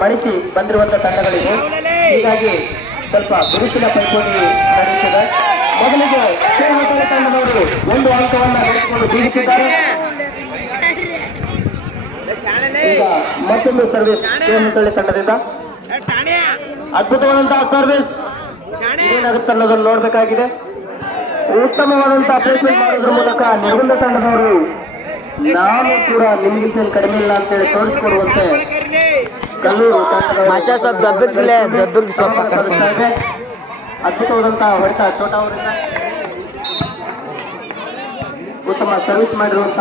ಬಳಸಿ ಬಂದಿರುವಂತಹ ತಂಡಗಳಿವೆ. ಹೀಗಾಗಿ ಸ್ವಲ್ಪ ಬಿರುಸಿನ ಪೈಪೋಟಿ ನಡೆಯುತ್ತಿದೆ. ಮೊದಲಿಗೆ ತಂಡದವರು ಒಂದು ಅಂಕವನ್ನು ಗಳಿಸಿಕೊಂಡು ಬೀಳುತ್ತಿದ್ದಾರೆ. ಈಗ ಮತ್ತೊಂದು ಸರ್ವಿಸ್ ಕೇಮತಳ್ಳಿ ತಂಡದಿಂದ ಅದ್ಭುತವಾದಂತಹ ಸರ್ವಿಸ್ ಏನಾಗುತ್ತೆ ಅನ್ನೋದನ್ನು ನೋಡಬೇಕಾಗಿದೆ. ಉತ್ತಮವಾದಂತಹ ಪ್ಲೇಸ್ಮೆಂಟ್ ಮಾಡೋದ್ರ ಮೂಲಕ ನಿರ್ಬಂಧ ತಂಡದವರು ನಾನು ಕೂಡ ನಿಮ್ಗಿಂತ ಕಡಿಮೆ ಇಲ್ಲ ಅಂತೇಳಿ ತೋರಿಸಿಕೊಡುವಂತೆ ಕಲ್ಲೂರು ಅದ್ಭುತವಾದಂತಹ ಹೊಡೆತ ಚೋಟ ಅವರಿಂದ ಉತ್ತಮ ಸರ್ವಿಸ್ ಮಾಡಿರುವಂತ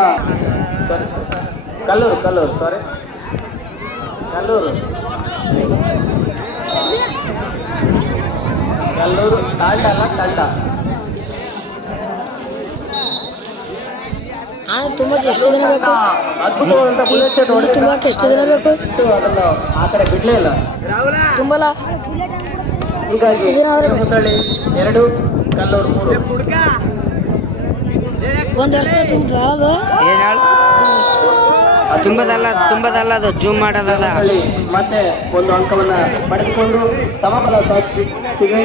ಕಲ್ಲೂರು ಕಲ್ಲೂರು ತಾಂಡ ಅಲ್ಲ ತಂಡ ತುಂಬಾಕ್ಕೆ ಎಷ್ಟು ದಿನ ಬೇಕು? ತುಂಬಾಕ್ಕೆ ಎಷ್ಟು ದಿನ ಬೇಕು? ಅದನ್ನು ಆ ಕಡೆ ಬಿಡ್ಲೇ ಇಲ್ಲ. ತುಂಬಲ್ಲ ಹೀಗಾಗಿ 2 ಕಲ್ಲೂರು 3. ಒಂದು ವರ್ಷ ತುಂಬದಲ್ಲ ಅದು ಜೂಮ್ ಮಾಡೋದದ. ಮತ್ತೆ ಒಂದು ಅಂಕವನ್ನ ಪಡೆದುಕೊಂಡು ಸಮಬಲ ಸಾಧಿಸಿವೆ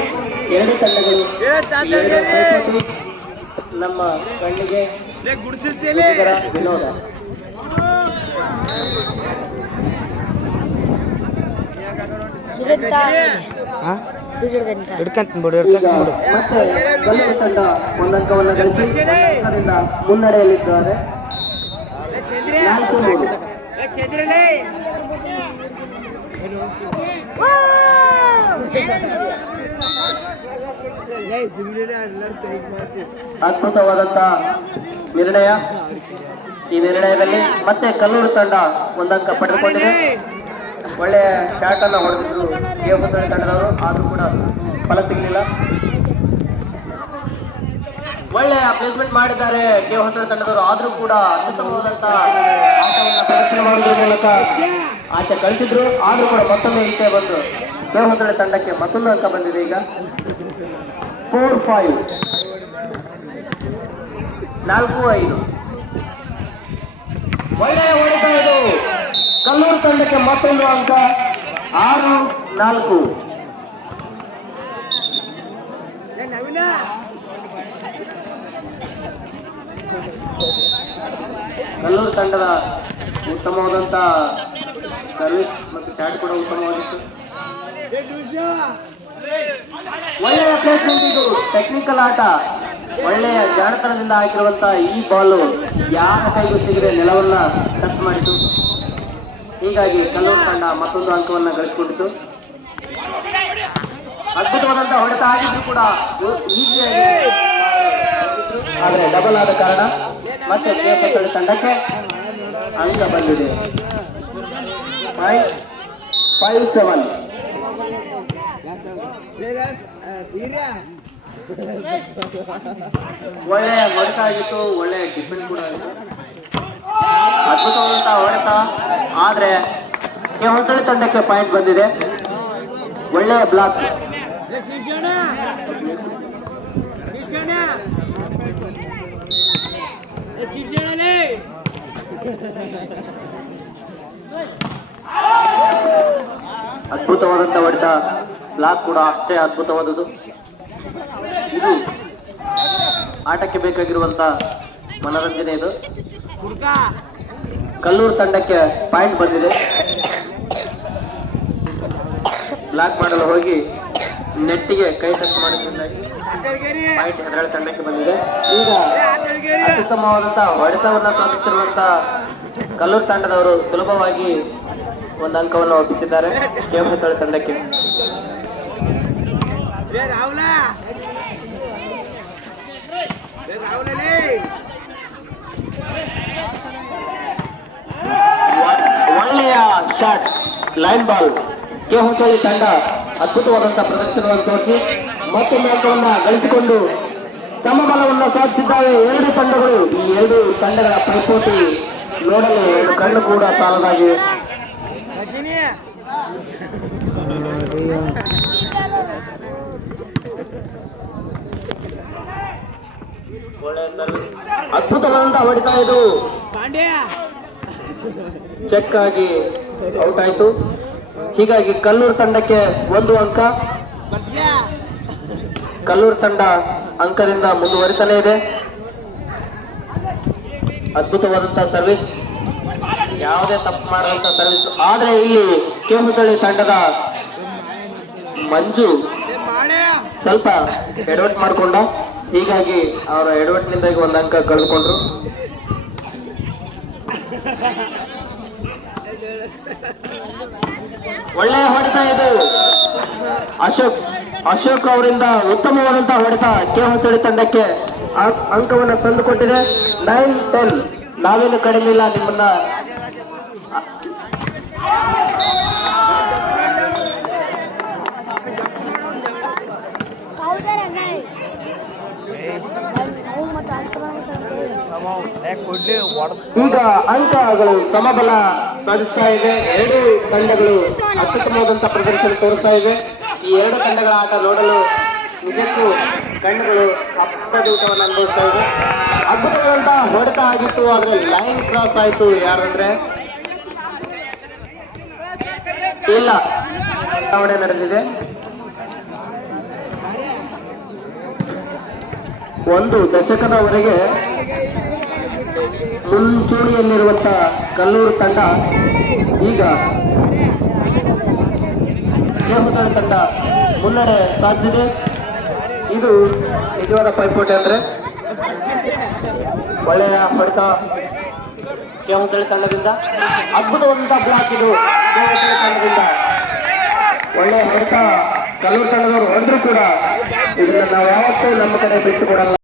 2 ತಂಡಗಳು. ನಮ್ಮ ಕಣ್ಣಿಗೆ ವಿನೋದ. ಮತ್ತೆ ಕಲ್ಲೂರು ತಂಡ ಒಂದು ಅಂಕವನ್ನು ಗಳಿಸಿ ಮುನ್ನಡೆಯಲ್ಲಿದ್ದಾರೆ 4-3. ಅದ್ಭುತವಾದಂತಹ ನಿರ್ಣಯ. ಈ ನಿರ್ಣಯದಲ್ಲಿ ಮತ್ತೆ ಕಲ್ಲೂರು ತಂಡ ಒಂದಂಕ ಪಡೆದುಕೊಂಡಿದೆ. ಒಳ್ಳೆಯ ಶಾಟ್ ಅನ್ನು ಹೊಡೆದಿದ್ರು ಕೇವಲ ತಂಡದವರು, ಆದ್ರೂ ಕೂಡ ಫಲ ಸಿಗಲಿಲ್ಲ. ಒಳ್ಳೆಯ ಪ್ಲೇಸ್ಮೆಂಟ್ ಮಾಡಿದ್ದಾರೆ ಕೇವಲ ತಂಡದವರು, ಆದ್ರೂ ಕೂಡ ಅದ್ಭುತವಾದಂತಹ ಆಟವನ್ನು ಪ್ರದರ್ಶನ ಮಾಡುವುದರ ಮೂಲಕ ಆಚೆ ಕಳಿಸಿದ್ರು. ಆದ್ರೂ ಕೂಡ ಮತ್ತೊಮ್ಮೆ ಈಚೆ ಬಂದು ಕೇವಲ ತಂಡಕ್ಕೆ ಮತ್ತೊಂದು ಅಂಕ ಬಂದಿದೆ. ಈಗ 4-5 4-5. ಒಳ್ಳೆಯ ಹೊಡೆತ ಇದು. ಕಲ್ಲೂರು ತಂಡಕ್ಕೆ ಮತ್ತೊಂದು ಅಂಕ 6-4. ಕಲ್ಲೂರು ತಂಡದ ಉತ್ತಮವಾದಂತ ಸರ್ವಿಸ್ ಮತ್ತು ಚಾಟ್ ಕೂಡ ಉತ್ತಮವಾಗಿತ್ತು. ಒಳ್ಳೆಯ ಪ್ಲೇಸ್ಮೆಂಟ್ ಇದು. ಟೆಕ್ನಿಕಲ್ ಆಟ, ಒಳ್ಳೆಯ ಜಾಣತನದಿಂದ ಹಾಕಿರುವಂತಹ ಈ ಬಾಲು ಯಾರ ಕೈಗೂ ಸಿಗದೆ ನೆಲವನ್ನ ಟಚ್ ಮಾಡಿತು. ಹೀಗಾಗಿ ಕಲ್ಲೂರು ತಂಡ ಮತ್ತೊಂದು ಅಂಕವನ್ನು ಗಳಿಸಿಕೊಂಡಿತು. ಅದ್ಭುತವಾದಂತಹ ಹೊಡೆತ ಆಗಿದ್ರು ಕೂಡ ಈಸಿಯಾಗಿ, ಆದರೆ ಡಬಲ್ ಆದ ಕಾರಣ ಮತ್ತೆ ಕೇಪತಳ್ಳಿ ತಂಡಕ್ಕೆ ಅಂಕ ಬಂದಿದೆ 5-7. ಒಳ್ಳೆಯ ಹೊಡೆತ ಆಗಿತ್ತು, ಒಳ್ಳೆಯ ಡಿಫೆಂಡ್ ಕೂಡ ಆಗಿತ್ತು. ಅದ್ಭುತವಾದಂತಹ ಹೊಡೆತ, ಆದ್ರೆ ಹೊಸಳಿ ತಂಡಕ್ಕೆ ಪಾಯಿಂಟ್ ಬಂದಿದೆ. ಒಳ್ಳೆಯ ಬ್ಲಾಕ್. ಅದ್ಭುತವಾದಂತ ಹೊಡೆತ, ಬ್ಲಾಕ್ ಕೂಡ ಅಷ್ಟೇ ಅದ್ಭುತವಾದದ್ದು. ಇದು ಆಟಕ್ಕೆ ಬೇಕಾಗಿರುವಂತ ಮನರಂಜನೆ. ಇದು ಕಲ್ಲೂರು ತಂಡಕ್ಕೆ ಪಾಯಿಂಟ್ ಬಂದಿದೆ. ಬ್ಲಾಕ್ ಮಾಡಲು ಹೋಗಿ ನೆಟ್ಟಿಗೆ ಕೈ ಟಚ್ ಮಾಡಿದ್ದರಿಂದಾಗಿ ಪಾಯಿಂಟ್ ಹೆದರಾಳಿ ತಂಡಕ್ಕೆ ಬಂದಿದೆ. ಈಗ ಅತ್ಯುತ್ತಮವಾದಂತಹ ಹೊಡೆತವನ್ನು ಸಾಧಿಸಿರುವಂತಹ ಕಲ್ಲೂರು ತಂಡದವರು ಸುಲಭವಾಗಿ ಒಂದು ಅಂಕವನ್ನು ಒಪ್ಪಿಸಿದ್ದಾರೆ ಕೇಮತಳ್ಳಿ ತಂಡಕ್ಕೆ. ಒಳ್ಳೆಯ ಶಾಟ್, ಲೈನ್ ಬಾಲ್. ಕೇಹೊಸಳ್ಳಿ ತಂಡ ಅದ್ಭುತವಾದಂತಹ ಪ್ರದರ್ಶನವನ್ನು ತೋರಿಸಿ ಮತ್ತೊಂದು ಅಂಕವನ್ನು ಗಳಿಸಿಕೊಂಡು ಸಮಬಲವನ್ನು ಸಾಧಿಸಿದ್ದಾವೆ 2 ತಂಡಗಳು. ಈ 2 ತಂಡಗಳ ಪೈಪೋಟಿ ನೋಡಲು ಕಣ್ಣು ಕೂಡ ಸಾಲದಾಗಿವೆ. ಅದ್ಭುತವಾದಂತಹ ಹೊಡೆತ ಇದು. ಚೆಕ್ ಆಗಿ ಔಟ್ ಆಯ್ತು. ಹೀಗಾಗಿ ಕಲ್ಲೂರು ತಂಡಕ್ಕೆ 1 ಅಂಕ. ಕಲ್ಲೂರು ತಂಡ ಅಂಕದಿಂದ ಮುಂದುವರಿತಾನೆ ಇದೆ. ಅದ್ಭುತವಾದಂತಹ ಸರ್ವಿಸ್, ಯಾವುದೇ ತಪ್ಪು ಮಾಡುವಂತ ಸರ್ವಿಸ್. ಆದ್ರೆ ಇಲ್ಲಿ ಕೆಹುತಳಿ ತಂಡದ ಮಂಜು ಸ್ವಲ್ಪ ಎಡವಟ್ ಮಾಡಿಕೊಂಡ, ಹೀಗಾಗಿ ಅವರ ಎಡವಟ್ಟಿನಿಂದ 1 ಅಂಕ ಕಳೆದುಕೊಂಡ್ರು. ಒಳ್ಳೆಯ ಹೊಡೆತ ಇದು. ಅಶೋಕ್ ಅವರಿಂದ ಉತ್ತಮವಾದಂತಹ ಹೊಡೆತ ಕೆಹುತಳಿ ತಂಡಕ್ಕೆ ಅಂಕವನ್ನು ತಂದುಕೊಟ್ಟಿದೆ. 9-10. ನಾವೇನು ಕಡಿಮೆ ಇಲ್ಲ, ನಿಮ್ಮನ್ನ ಈಗ ಅಂಕಗಳು ಸಮಬಲ ಸಾಧಿಸ್ತಾ ಇದೆ. 2 ತಂಡಗಳು ಅತ್ಯುತ್ತಮವಾದಂತಹ ಪ್ರದರ್ಶನ ತೋರಿಸ್ತಾ ಇದೆ. ಈ 2 ತಂಡಗಳ ಆಟ ನೋಡಲು ನಿಜಕ್ಕೂ ಕಣ್ಣುಗಳು ಅಪ್ಪದೂಟವನ್ನು ಅನುಭವಿಸ್ತಾ ಇದೆ. ಅದ್ಭುತವಾದಂತಹ ಹೊಡೆತ ಆಗಿತ್ತು, ಆದ್ರೆ ಲೈನ್ ಕ್ರಾಸ್ ಆಯ್ತು. ಯಾರಂದ್ರೆ ಇಲ್ಲ, ಚುನಾವಣೆ ನಡೆದಿದೆ. 1 ದಶಕದವರೆಗೆ ಮುಂಚೂಣಿಯಲ್ಲಿರುವಂತಹ ಕಲ್ಲೂರು ತಂಡ ಈಗ ಕೆಹುತಳಿ ತಂಡ ಮುನ್ನಡೆ ಸಾಧಿಸಿದೆ. ಇದು ನಿಜವಾದ ಪೈಪೋಟಿ. ಅಂದ್ರೆ ಒಳ್ಳೆಯ ಹೊಡೆತ ಕೆಹುತಳಿ ತಂಡದಿಂದ, ಅದ್ಭುತವಾದಂತಹ ಬ್ಲಾಕ್ ಇದು ಕೆಹುತಳಿ ತಂಡದಿಂದ. ಒಳ್ಳೆಯ ಹೊಡೆತ ಕಲ್ಲೂರು ತಂಡದವರು ಹೊಡೆದ್ರು ಕೂಡ ಇದನ್ನ ನಾವು ಯಾವತ್ತೂ ನಮ್ಮ ಕಡೆ ಬಿಟ್ಟು ಕೊಡಲ್ಲ.